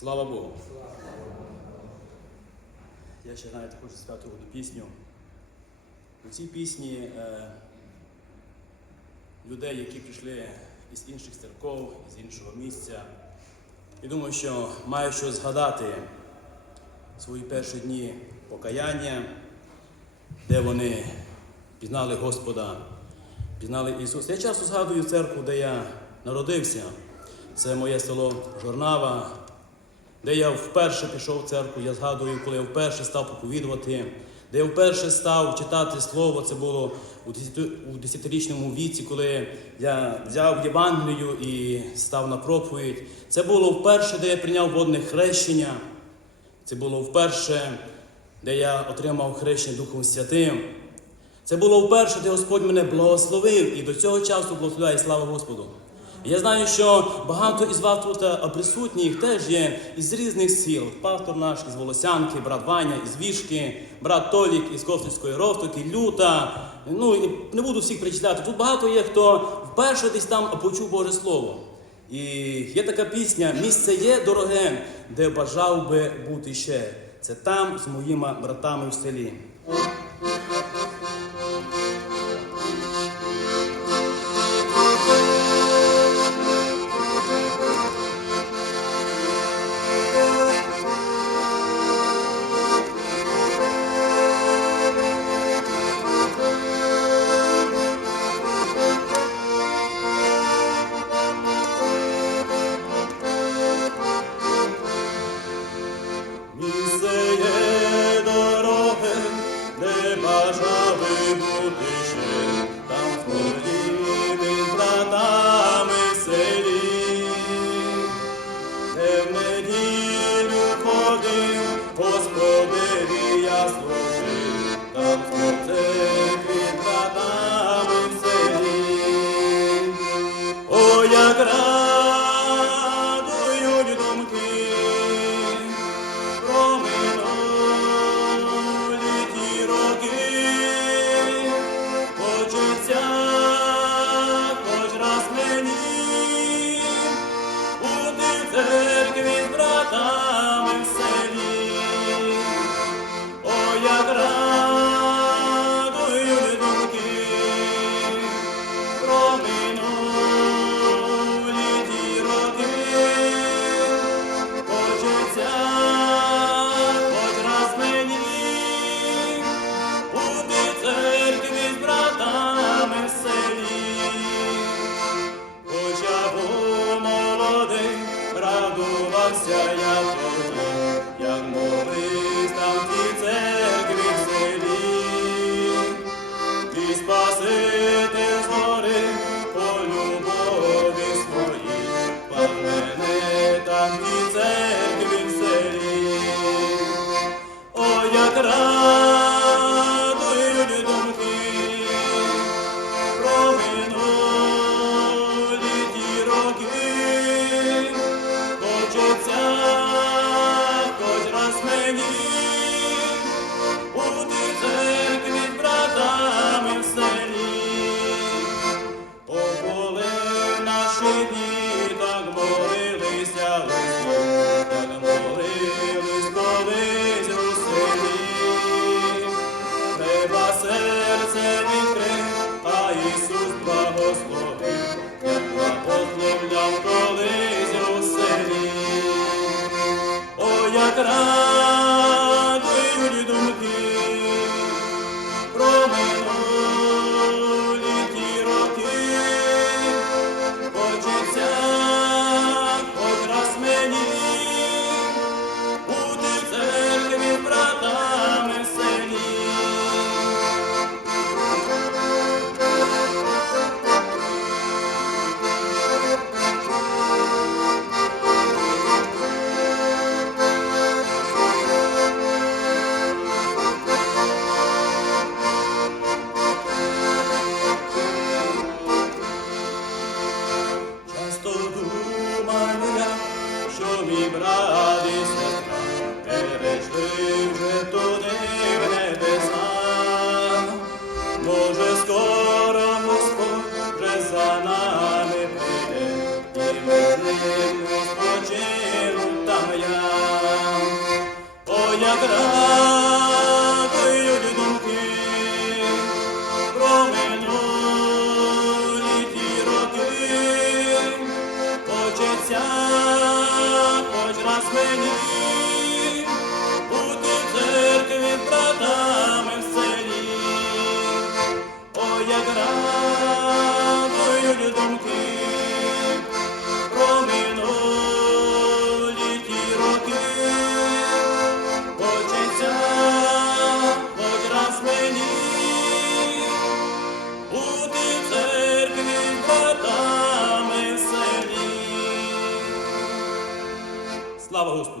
Слава Богу. Я ще навіть хочу сказати одну пісню. У цій пісні е, людей, які прийшли із інших церков, з іншого місця. І думаю, що маю що згадати свої перші дні покаяння, де вони пізнали Господа, пізнали Ісуса. Я часто згадую церкву, де я народився. Це моє село Жорнава, де я вперше пішов в церкву. Я згадую, коли я вперше став проповідувати, де я вперше став читати слово. Це було у 10 у 10-річному віці, коли я взяв Євангелію і став на проповідь. Це було вперше, де я прийняв водне хрещення. Це було вперше, де я отримав хрещення Духом Святим. Це було вперше, де Господь мене благословив і до цього часу благословляє слава Господу. Я знаю, що багато із вас тут е, присутніх теж є із різних сіл. Пастор наш із Волосянки, брат Ваня із Вішки, брат Толік із Костівської Ростоки, Люта. Ну не буду всіх причитати. Тут багато є, хто вперше десь там почув Боже Слово. І є така пісня Місце є дороге, де бажав би бути ще. Це там з моїми братами в селі. Неділю ходив, Господеві я служив, там з церкві братами в селі. О, як О, Слава Господу!